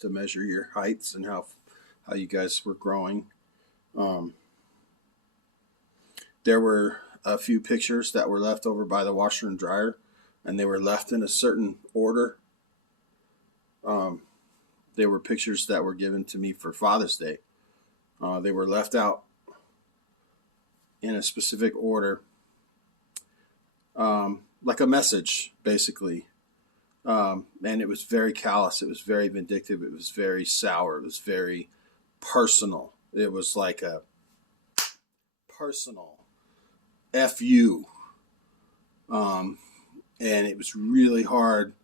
to measure your heights and how you guys were growing. Um, there were a few pictures that were left over by the washer and dryer, and they were left in a certain order. Um, they were pictures that were given to me for Father's Day. They were left out in a specific order, like a message, basically. And it was very callous. It was very vindictive. It was very sour. It was very personal. It was like a personal FU. Um, and it was really hard,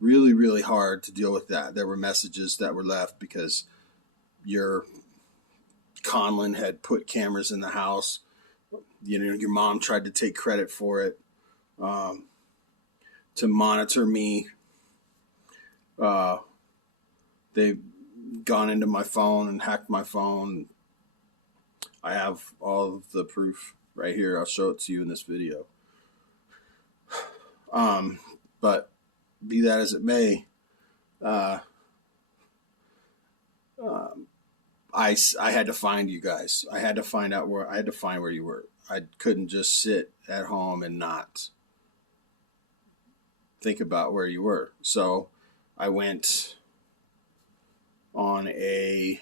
really, really hard to deal with that. There were messages that were left because your Conlon had put cameras in the house. You know, your mom tried to take credit for it, um, to monitor me. Uh, they've gone into my phone and hacked my phone. I have all of the proof right here. I'll show it to you in this video. But be that as it may, uh, I had to find you guys. I had to find out where I had to find where you were. I couldn't just sit at home and not think about where you were. So I went on a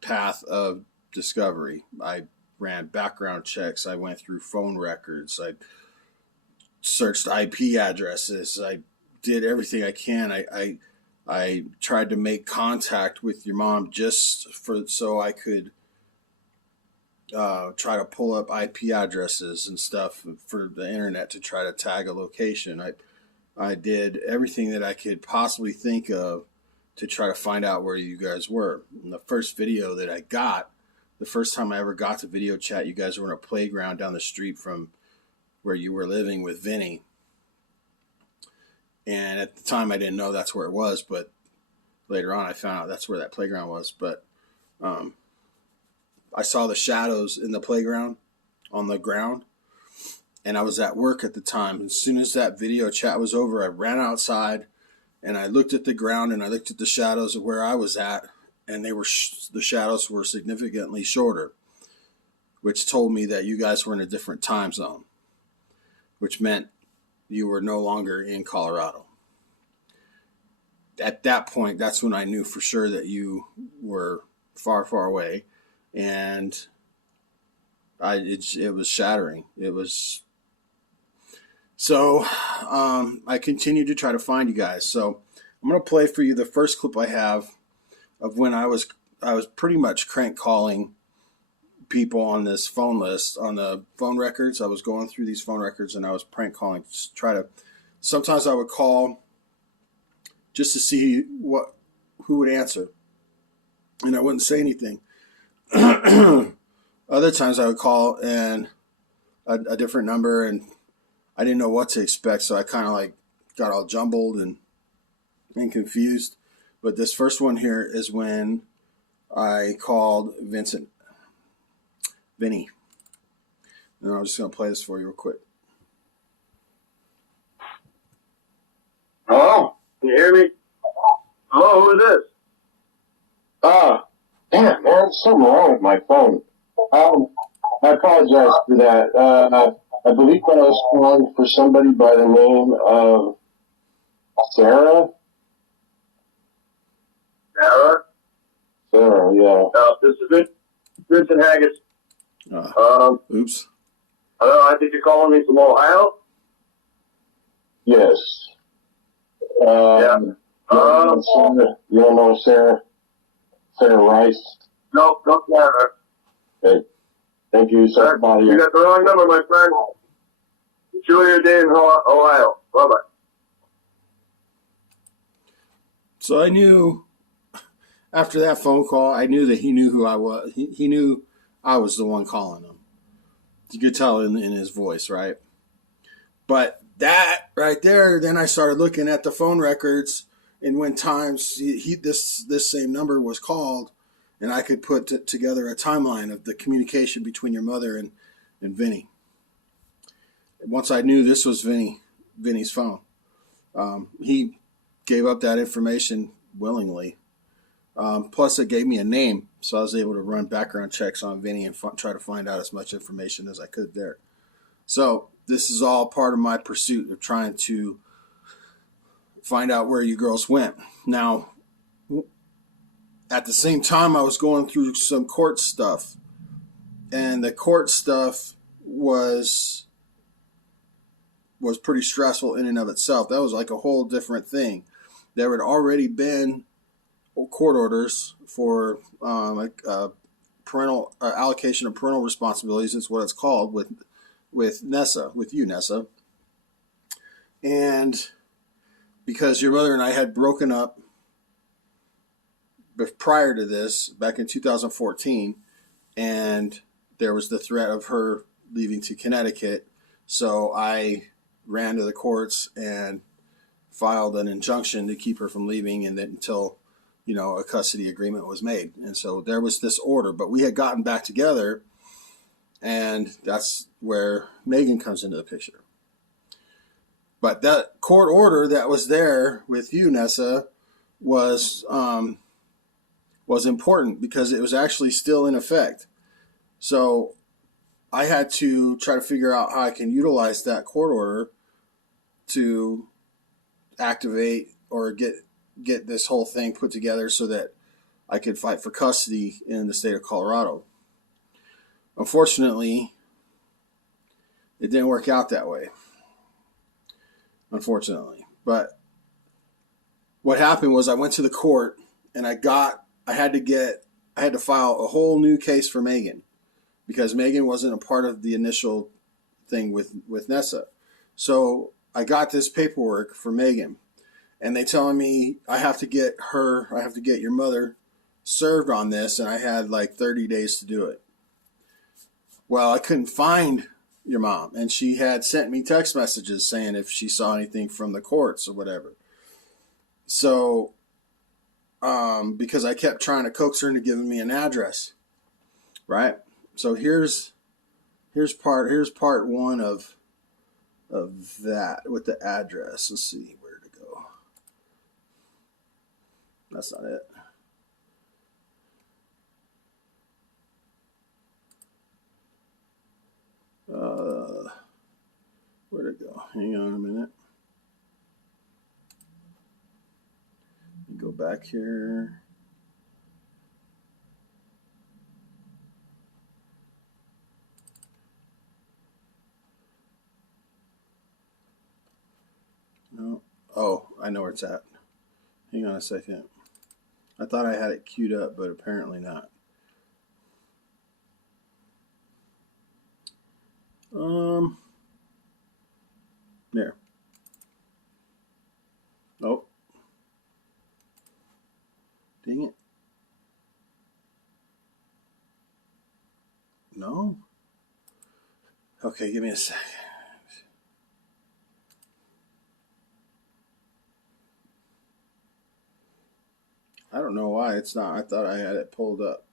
path of discovery. I ran background checks. I went through phone records. I searched IP addresses. I did everything I can. I tried to make contact with your mom just so I could try to pull up IP addresses and stuff for the internet to try to tag a location. I did everything that I could possibly think of to try to find out where you guys were. And the first video that I got, the first time I ever got to video chat, you guys were in a playground down the street from where you were living with Vinny. And at the time, I didn't know that's where it was, but later on, I found out that's where that playground was. But I saw the shadows in the playground on the ground, and I was at work at the time. As soon as that video chat was over, I ran outside, and I looked at the ground, and I looked at the shadows of where I was at, and they were the shadows were significantly shorter, which told me that you guys were in a different time zone, which meant you were no longer in Colorado. At that point, that's when I knew for sure that you were far, far away, and it was shattering. It was so. I continued to try to find you guys. So I'm gonna play for you the first clip I have of when I was pretty much crank calling people on this phone list, on the phone records. I was going through these phone records and I was prank calling to try to. Sometimes I would call just to see who would answer, and I wouldn't say anything. Other times I would call and a different number, and I didn't know what to expect, so I kind of like got all jumbled and confused. But this first one here is when I called Vinny. And I'm just going to play this for you real quick. Hello? Can you hear me? Hello, who is this? Damn, man, something wrong with my phone. I apologize for that. I believe I was calling for somebody by the name of Sarah. Sarah? Sarah, yeah. This is Vincent Haggis. Oops. Hello, I think you're calling me from Ohio? Yes. Yeah. Sarah, you don't know Sarah? Sarah Rice? No, not Sarah. Okay. Thank you, sir. You got the wrong number, my friend. Julia Day in Ohio. Bye-bye. So I knew after that phone call, I knew that he knew who I was. He knew I was the one calling him. You could tell in his voice, right? But that right there, then I started looking at the phone records, and when times this same number was called, and I could put together a timeline of the communication between your mother and Vinny. Once I knew this was Vinny's phone, he gave up that information willingly. Plus, it gave me a name, so I was able to run background checks on Vinny and try to find out as much information as I could there. So this is all part of my pursuit of trying to find out where you girls went. Now, at the same time, I was going through some court stuff, and the court stuff was pretty stressful in and of itself. That was like a whole different thing. There had already been court orders for parental allocation of parental responsibilities. Is what it's called with Nessa, with you, Nessa. And because your mother and I had broken up prior to this, back in 2014, and there was the threat of her leaving to Connecticut, so I ran to the courts and filed an injunction to keep her from leaving, and then until a custody agreement was made. And so there was this order, but we had gotten back together, and that's where Megan comes into the picture. But that court order that was there with you, Nessa, was important because it was actually still in effect. So I had to try to figure out how I can utilize that court order to activate or get this whole thing put together so that I could fight for custody in the state of Colorado. Unfortunately, it didn't work out that way. Unfortunately. But what happened was I went to the court and I had to file a whole new case for Megan because Megan wasn't a part of the initial thing with Nessa. So I got this paperwork for Megan, and they telling me I have to get your mother served on this, and I had like 30 days to do it. Well, I couldn't find your mom, and she had sent me text messages saying if she saw anything from the courts or whatever. So, because I kept trying to coax her into giving me an address, right? So here's part one of that with the address. Let's see where to go. That's not it. Where'd it go? Hang on a minute. Go back here. No. Oh, I know where it's at. Hang on a second. I thought I had it queued up, but apparently not. There. Oh. Dang it. No? Okay, give me a second. I don't know why it's not. I thought I had it pulled up.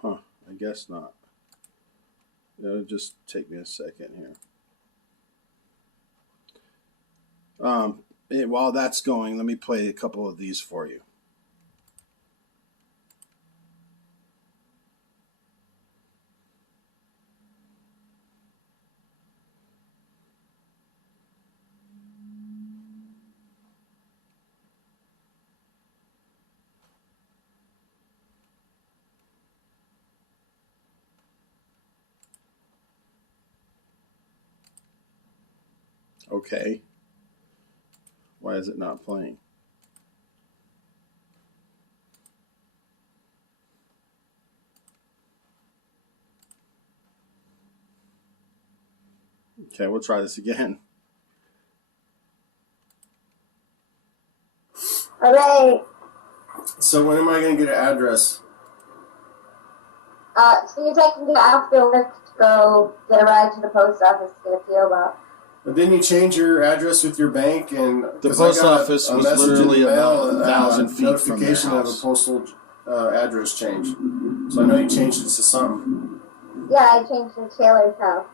Huh, I guess not. It'll just take me a second here. While that's going, let me play a couple of these for you. Okay. Why is it not playing? Okay, we'll try this again. All right. So when am I going to get an address? So you're taking it after work to go get a ride to the post office to get a PO box. But didn't you change your address with your bank? And the post office was literally about 1,000 feet from their notification of a postal address change. So I know you changed it to something. Yeah, I changed it to Taylor's house.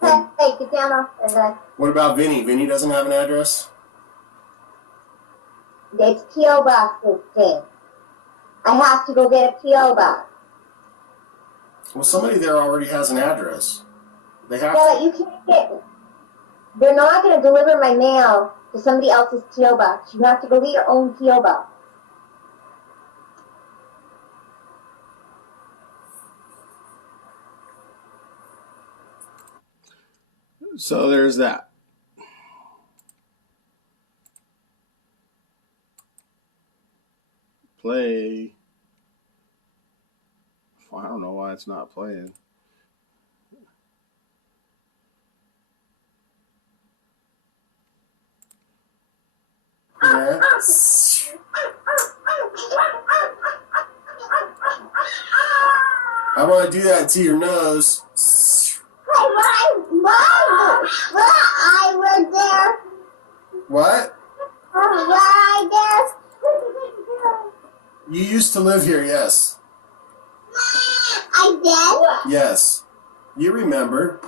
Hey, get down off the... What about Vinny? Vinny doesn't have an address? It's P.O. boxes, James. I have to go get a P.O. box. Well, somebody there already has an address. They have Yeah, to. you can't get... They're not going to deliver my mail to somebody else's P.O. box. You have to go get your own P.O. box. So there's that. Play. I don't know why it's not playing. Yeah. I want to do that to your nose. I was there. What? Was I there? You used to live here, yes. I did? Yes. You remember.